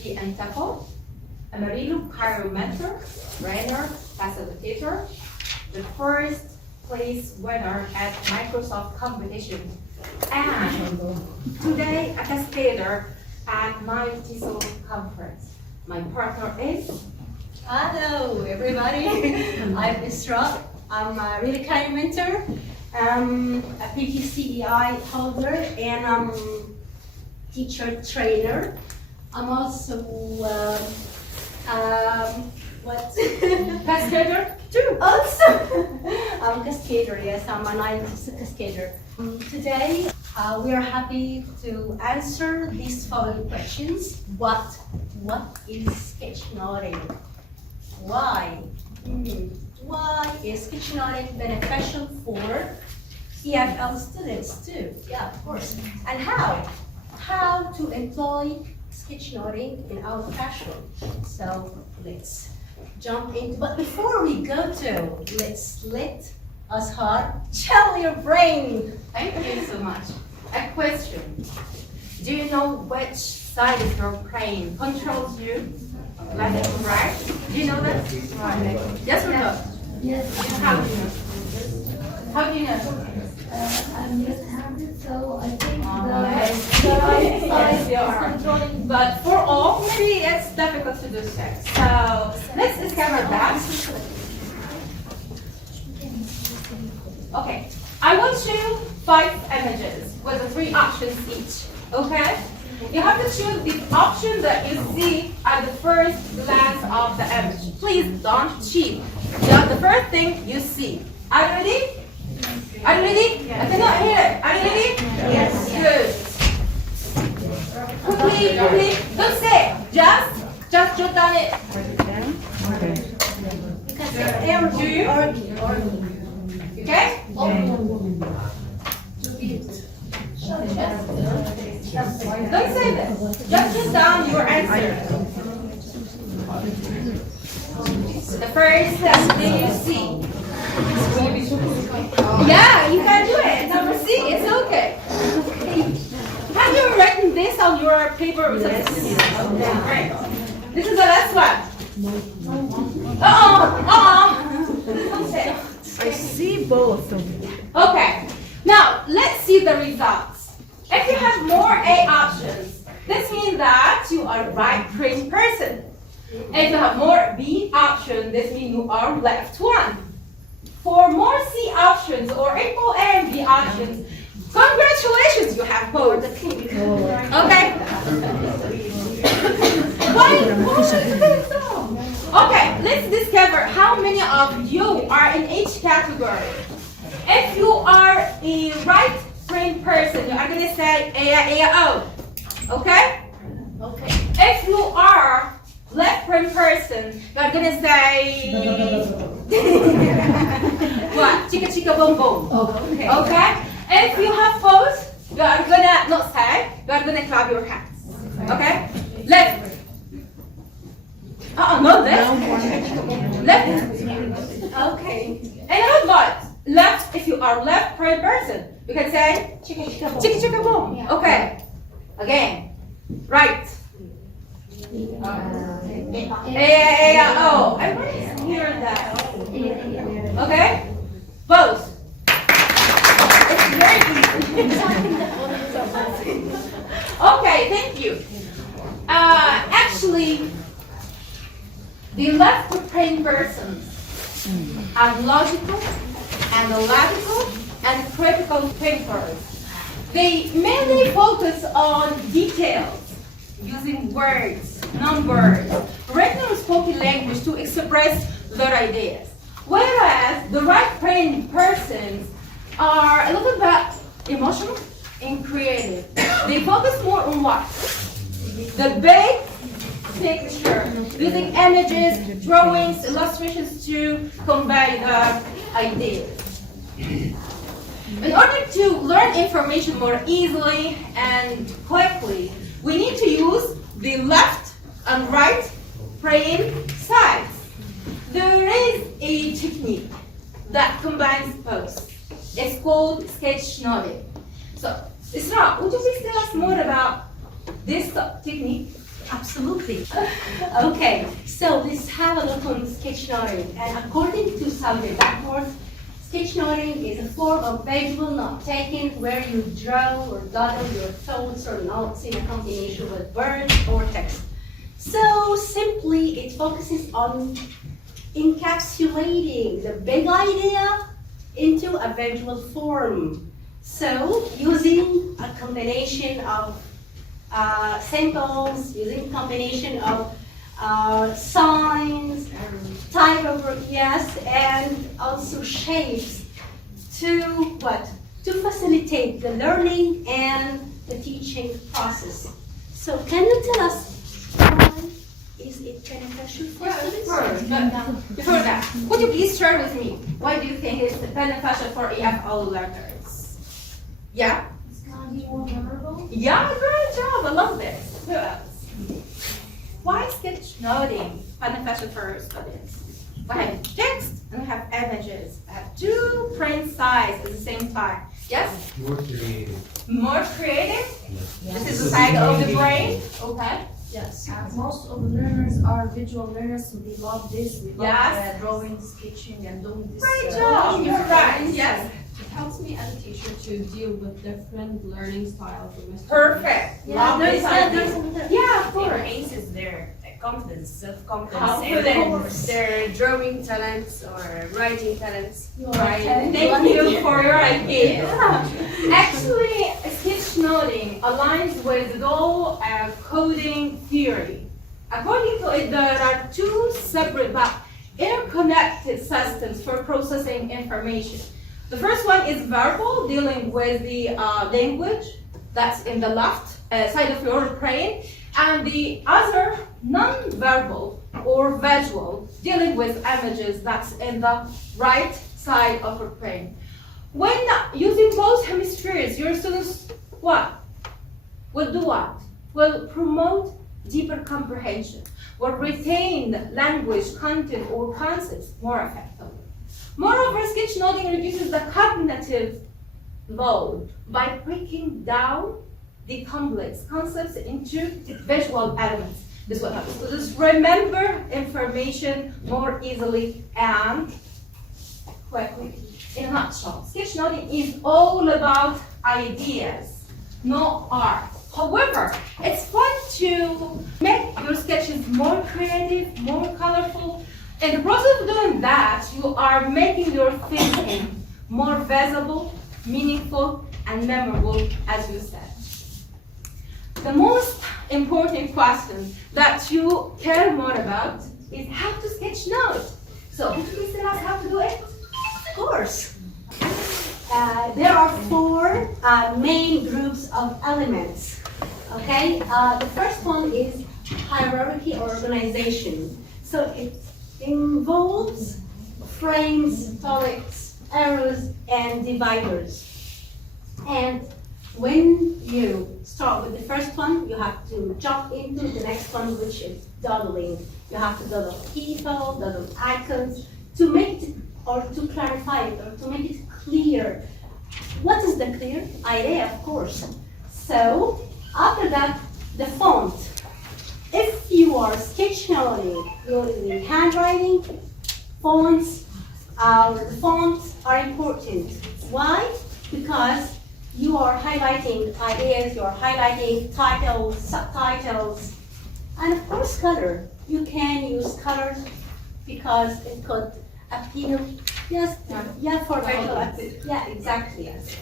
PhD in TEFL. I'm a real career mentor, trainer, facilitator, the first place winner at Microsoft competition, and today a cascader at NileTESOL conference. My partner is... Hello, everybody. I'm Isra. I'm a really career mentor. I'm a PGCEI holder and I'm teacher trainer. I'm also Cascader too. Also, I'm a cascader. Yes, I'm a NileTESOL cascader. Today, we are happy to answer these following questions. What is sketchnoting? Why? Why is sketchnoting beneficial for EFL students too? Yeah, of course. And how? How to employ sketchnoting in our classroom. So let's jump into. But before we go to, let's let Azhar chill your brain. Thank you so much. A question. Do you know which side of your brain controls you? Left and right? Do you know that? Right. Yes or no? Yes. How do you know? How do you know? I'm left-handed, so I think Yes, the right you side are. is controlling. But for all, maybe it's difficult to do so. So let's discover that. Okay, I want you 5 images with the 3 options each. Okay? You have to choose the option that you see at the first glance of the image. Please don't cheat. Just the first thing you see. Are you ready? Are you ready? I cannot hear it. Are you ready? Yes. Good. Quickly. Don't say. Just jot down it. Do you? Okay? Don't say this. Just jot down your answer. The first thing you see. Yeah, you can do it. Number C, it's okay. Have you written this on your paper? Yes. Great. This is the last one. Don't say it. I see both. Okay, now let's see the results. If you have more A options, this means that you are a right-brain person. If you have more B options, this means you are left one. For more C options or equal A and B options, congratulations, you have both. Okay? Okay, let's discover how many of you are in each category. If you are a right brain person, you are going to say A-O. Okay? Okay. If you are left brain person, you are going to say what? Chicka chicka boom boom. Okay. Okay? If you have both, you are going to not say, you are going to clap your hands. Okay? Left. Not left. Left. Okay. And how about left? If you are left brain person, you can say Chicka chicka boom. chicka chicka boom. Okay. Again. Right. A-O. I want to hear that. Okay? Both. It's very easy. Okay, thank you. Actually, the left brain persons are logical, analytical, and critical thinkers. They mainly focus on details, using words, numbers, written or spoken language to express their ideas. Whereas the right brain persons are a little bit emotional and creative. They focus more on what? The big picture, using images, drawings, illustrations to convey the ideas. In order to learn information more easily and quickly, we need to use the left and right brain sides. There is a technique that combines both. It's called sketchnoting. So, Isra, would you please tell us more about this technique? Absolutely. Okay, so let's have a look on sketchnoting. And according to Salve Duckworth, sketchnoting is a form of visual note-taking where you draw or dawdle your thoughts or notes in a combination with words or text. So simply, it focuses on encapsulating the big idea into a visual form. So using a combination of symbols, using a combination of signs, typography, yes, and also shapes to what? To facilitate the learning and the teaching process. So can you tell us why is it beneficial for students? Before that, would you please share with me why do you think it's beneficial for EFL learners? Yeah? It's gonna be more memorable. Yeah, great job. I love this. Who else? Why is sketchnoting beneficial for students? We have text and we have images. We have two print sides at the same time. Yes? More creative. More creative? Yes. This is the side of the brain. Okay. Yes. Most of the learners are visual learners, so they love this. We love Yes. drawing, sketching, and doing this. Great job. You're right. Yes. It helps me as a teacher to deal with different learning styles of my students. Perfect. Yeah, Love there's this there's idea. another. Yeah, of It course. enhances their confidence, self-confidence, Confidence. and then their drawing talents or writing talents. Right. Thank you for your idea. Actually, sketchnoting aligns with Go coding theory. According to it, there are two separate but interconnected systems for processing information. The first one is verbal, dealing with the language that's in the left side of your brain, and the other non-verbal or visual, dealing with images that's in the right side of your brain. When using both hemispheres, your students will do what? Will promote deeper comprehension, will retain language, content, or concepts more effectively. Moreover, sketchnoting reduces the cognitive load by breaking down the complex concepts into visual elements. This will help students remember information more easily and quickly. In a nutshell, sketchnoting is all about ideas, no art. However, it's fun to make your sketches more creative, more colorful. In the process of doing that, you are making your thinking more visible, meaningful, and memorable, as you said. The most important question that you care more about is how to sketch note. So, could you please tell us how to do it? Of course. There are four main groups of elements. Okay, the first one is hierarchy or organization. So it involves frames, solids, arrows, and dividers. And when you start with the first one, you have to jump into the next one, which is doodling. You have to doodle people, doodle icons, to make it, or to clarify it, or to make it clear. What is the clear idea, of course? So, after that, the font. If you are sketchnoting using handwriting, fonts are important. Why? Because you are highlighting ideas, you are highlighting titles, subtitles, and of course color. You can use colors because it could appeal, yes, yeah, for visual appeal. Yeah, exactly, yes.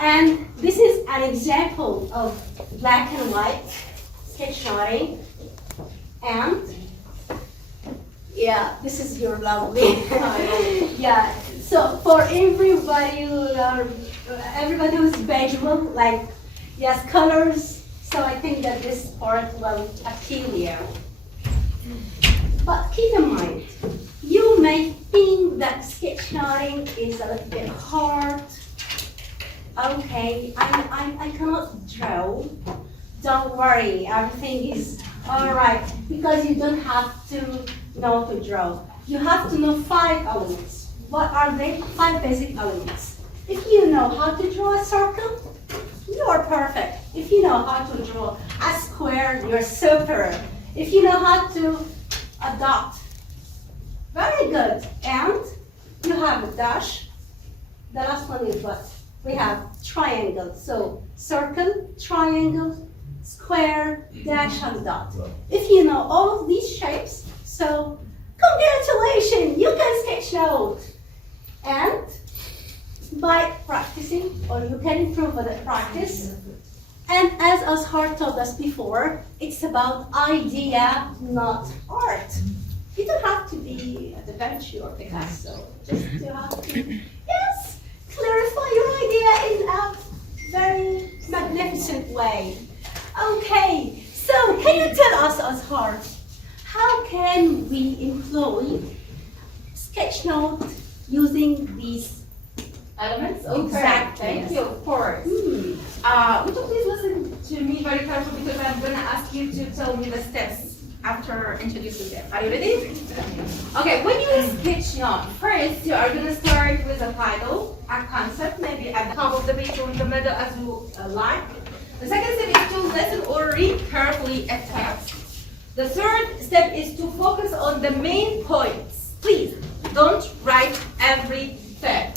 And this is an example of black and white sketchnoting. And yeah, this is your lovely. Yeah, so for everybody who's visual, like, yes, colors, so I think that this part will appeal you. But keep in mind, you may think that sketchnoting is a little bit hard. Okay, I cannot draw. Don't worry, everything is all right, because you don't have to know to draw. You have to know 5 elements. What are they? 5 basic elements. If you know how to draw a circle, you're perfect. If you know how to draw a square, you're super. If you know how to adopt, very good. And you have a dash. The last one is what? We have triangle. So circle, triangle, square, dash, and dot. If you know all of these shapes, so congratulations, you can sketch note. And by practicing, or you can improve with the practice. And as Azhar told us before, it's about idea, not art. You don't have to be Da Vinci or Picasso. Just you have to, yes, clarify your idea in a very magnificent way. Okay, so can you tell us, Azhar, how can we employ Sketchnote using these Elements? Okay. Exactly, Thank yes. you, of course. Would you please listen to me very carefully because I'm going to ask you to tell me the steps after introducing them. Are you ready? Okay, when you Sketchnote, first you are going to start with a title, a concept, maybe at the top of the page or in the middle as you like. The second step is to listen or read carefully a text. The third step is to focus on the main points. Please, don't write everything.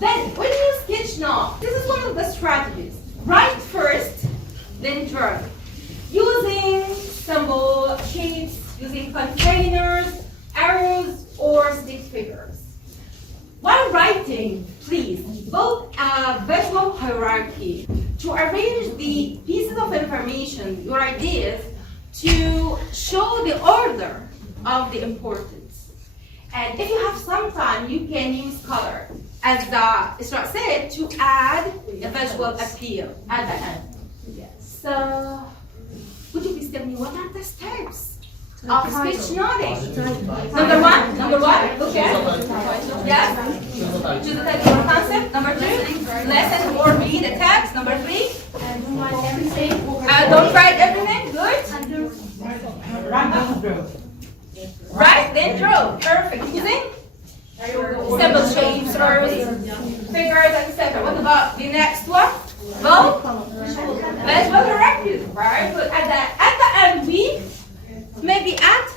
Then, when you Sketchnote, this is one of the strategies. Write first, then draw. Using symbol shapes, using containers, arrows, or stick figures. While writing, please build a visual hierarchy to arrange the pieces of information, your ideas, to show the order of the importance. And if you have some time, you can use color, as the Isra said, to add a visual appeal at the end. Yes. So, would you please tell me what are the steps of sketchnoting? Number one, okay. Yes. Choose the title or concept. Number two, listen or read the text. Number three, don't write everything. Good. Right, then draw. Perfect. Using symbol shapes or figures, etc. What about the next one? Well, visual hierarchy. Very good. At the end, we maybe add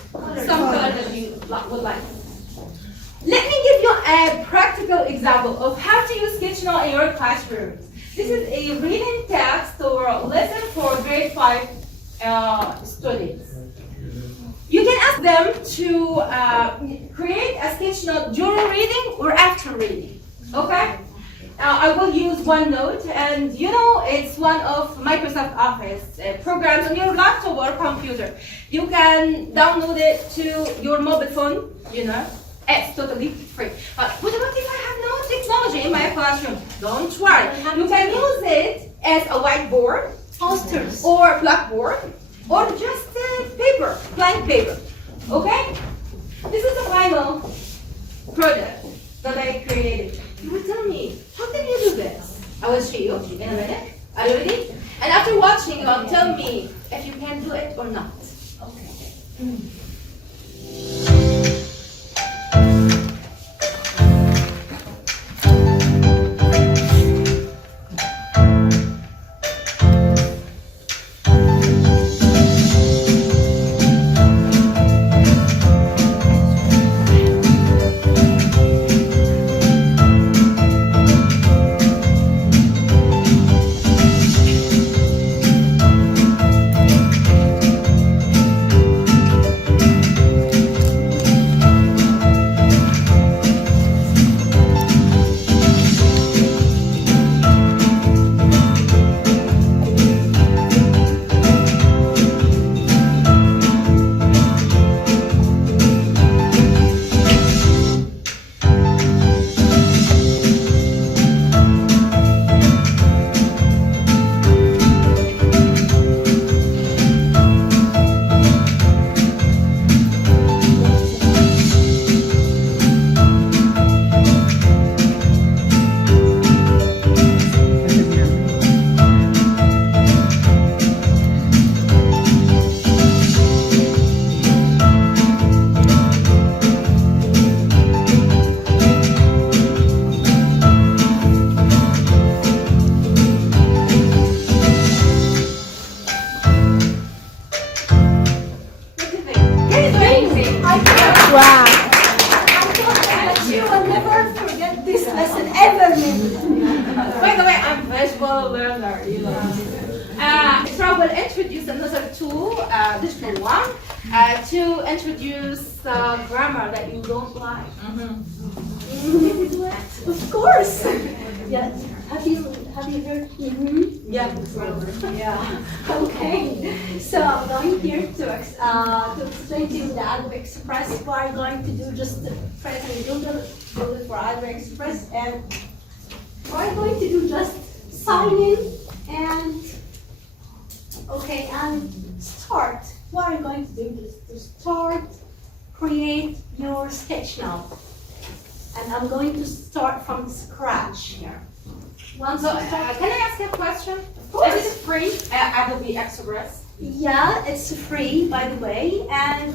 some color that you would like. Let me give you a practical example of how to use Sketchnote in your classroom. This is a reading text or lesson for grade 5 students. You can ask them to create a Sketchnote during reading or after reading. Okay? I will use OneNote, and you know it's one of Microsoft Office programs on your laptop or computer. You can download it to your mobile phone, you know. It's totally free. But what about if I have no technology in my classroom? Don't worry. You can use it as a whiteboard, posters, or blackboard, or just paper, blank paper. Okay? This is the final product that I created. You will tell me, how can you do this? I will show you in a minute. Are you ready? And after watching, you will tell me if you can do it or not. Okay. visual learner, you know. So I will introduce another tool, digital one, to introduce grammar that you don't like. Of course. Yeah. Have you heard? Yeah. Yeah. Okay. So I'm going here to explain to you the Adobe Express. What I'm going to do, just press and Google for Adobe Express, and what I'm going to do, just sign in and start. What I'm going to do is to start, create your sketch now. And I'm going to start from scratch here. Once So, I start, can I ask you a question? course. Is it free, Adobe Express? yeah, it's free, by the way, and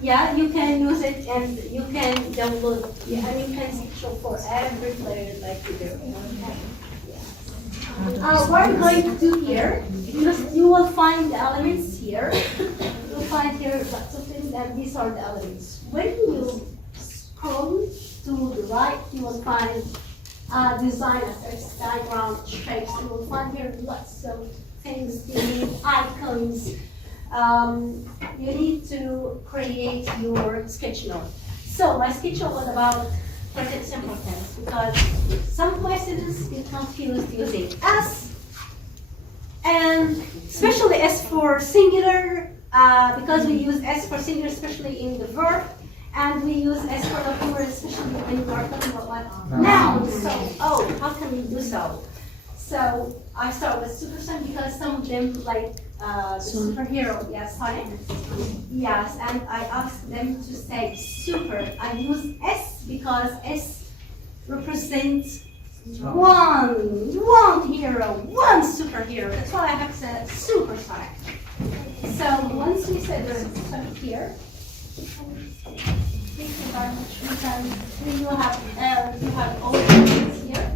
yeah, you can use it and you can download, and you can schedule for every player like you do. What I'm going to do here, you will find the elements here. You'll find here lots of things, and these are the elements. When you scroll to the right, you will find design effects, diagram, shapes. You will find here lots of things. You need icons. You need to create your sketch note. So my sketch note was about present simple tense because some of my students get confused using S, and especially S for singular because we use S for singular, especially in the verb. And we use S for the plural, especially when we are talking about like nouns. So, how can we do so? So I start with super son because some of them like superhero, yes, Sonic. Yes, and I ask them to say super. I use S because S represents one hero, one superhero. That's why I have said super Sonic. So once we said there's Sonic here. Thank you very much. You have all the things here.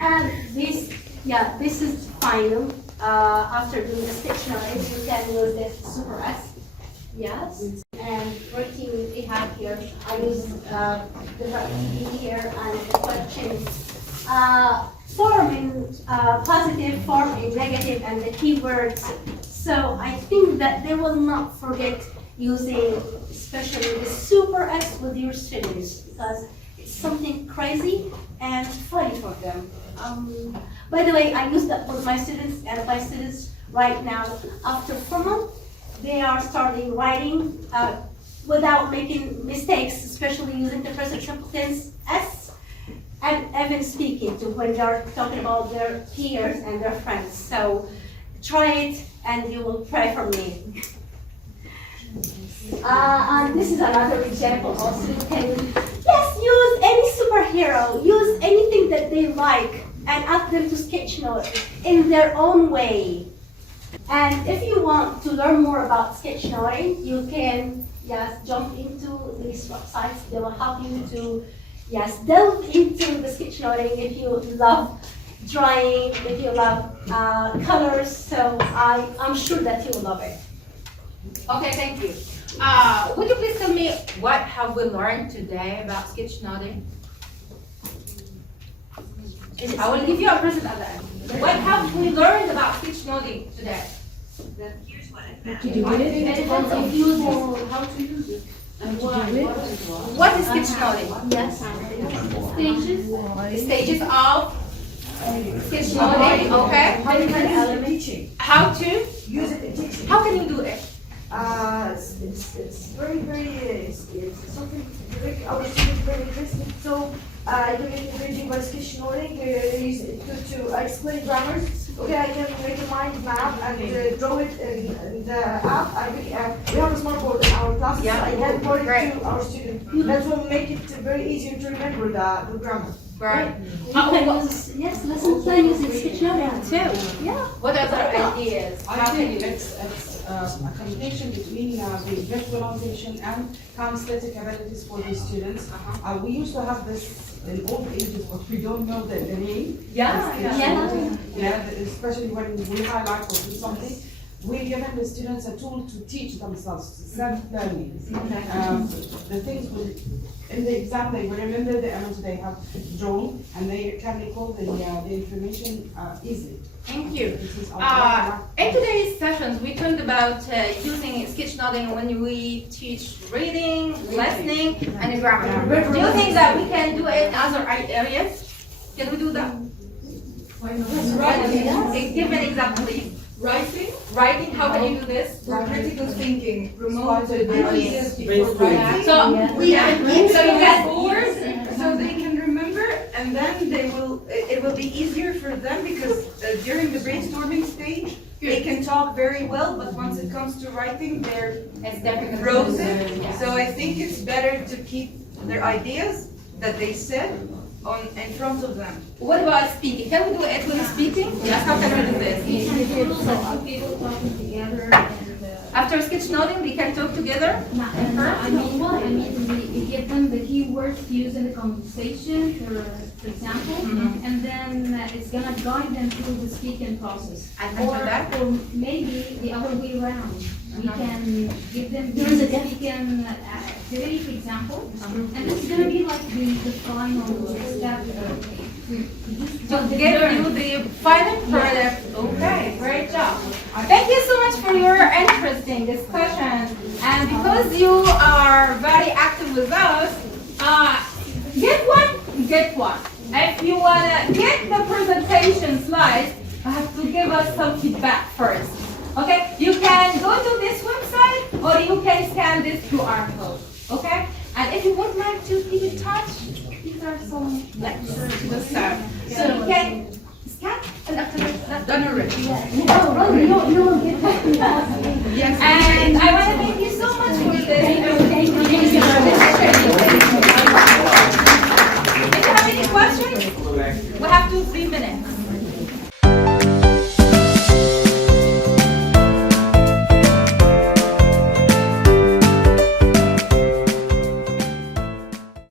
And this is final. After doing the sketch knowledge, you can use this super S. Yes. And working we have here, I use the verb here and the question form in positive, form in negative, and the keywords. So I think that they will not forget using especially the super S with your students because it's something crazy and funny for them. By the way, I use that with my students, and my students right now, after 4 months, they are starting writing without making mistakes, especially using the present simple tense S, and even speaking to when they are talking about their peers and their friends. So try it and you will pray for me. And this is another example also. You can use any superhero, use anything that they like, and ask them to sketch note in their own way. And if you want to learn more about sketchnoting, you can jump into these websites. They will help you to delve into the sketchnoting if you love drawing, if you love colors. So I'm sure that you will love it. Okay, thank you. Would you please tell me what have we learned today about sketchnoting? I will give you a present at the end. What have we learned about sketchnoting today? Did you get it? How to use it. How to use it. What is sketchnoting? Yes. Stages. Stages of sketchnoting. Okay. Different elements. How to? Use it in teaching. How can you do it? It's very, it's something very, our students very interesting. So, doing it by sketchnoting, use it to explain grammars. Okay, I can make a mind map and draw it in the app. We have a smart board in our classes. Yeah. I can report Great. it to our students. That will make it very easy to remember the grammar. Right. You can use, lesson plan using sketchnoting too. Yeah. What other ideas? I How can think you? it's a combination between the visualization and kinesthetic abilities for the students. We used to have this in old ages, but we don't know the name. Yeah. Yeah, especially when we highlight or do something. we're giving the students a tool to teach themselves, self-learning. The things will, in the exam, they will remember the elements they have drawn, and they can recall the information easily. Thank you. This is our In today's sessions, we talked about using sketchnoting when we teach reading, listening, and grammar. Do you think that we can do it in other areas? Can we do that? Right. Give an example, please. Writing, Writing, how can you do this? for critical thinking, promote the Brainstorming. ideas before writing. So, So you can- get boards so they can remember, and then it will be easier for them because during the brainstorming stage, they can talk very well, but once it comes to writing, they're It's difficult. frozen. So I think it's better to keep their ideas that they said in front of them. What about speaking? Can we do it with speaking? Yes, how can we do this? People talking together and, After sketchnoting, we can talk together? I mean, we give them the keywords to use in the conversation, for example, and then it's gonna guide them through the speaking process. And after that? Or maybe the other way around. We can give them the speaking activity, for example, and this is gonna be like the final step. To give you the final product. Okay, great job. Thank you so much for your interesting discussion. And because you are very active with us, get one. If you wanna get the presentation slides, you have to give us some feedback first. Okay, you can go to this website or you can scan this QR code. Okay, and if you would like to keep in touch, these are some links to the site. So you can scan and after that, Done already. Yes. And I want to thank you so much for this.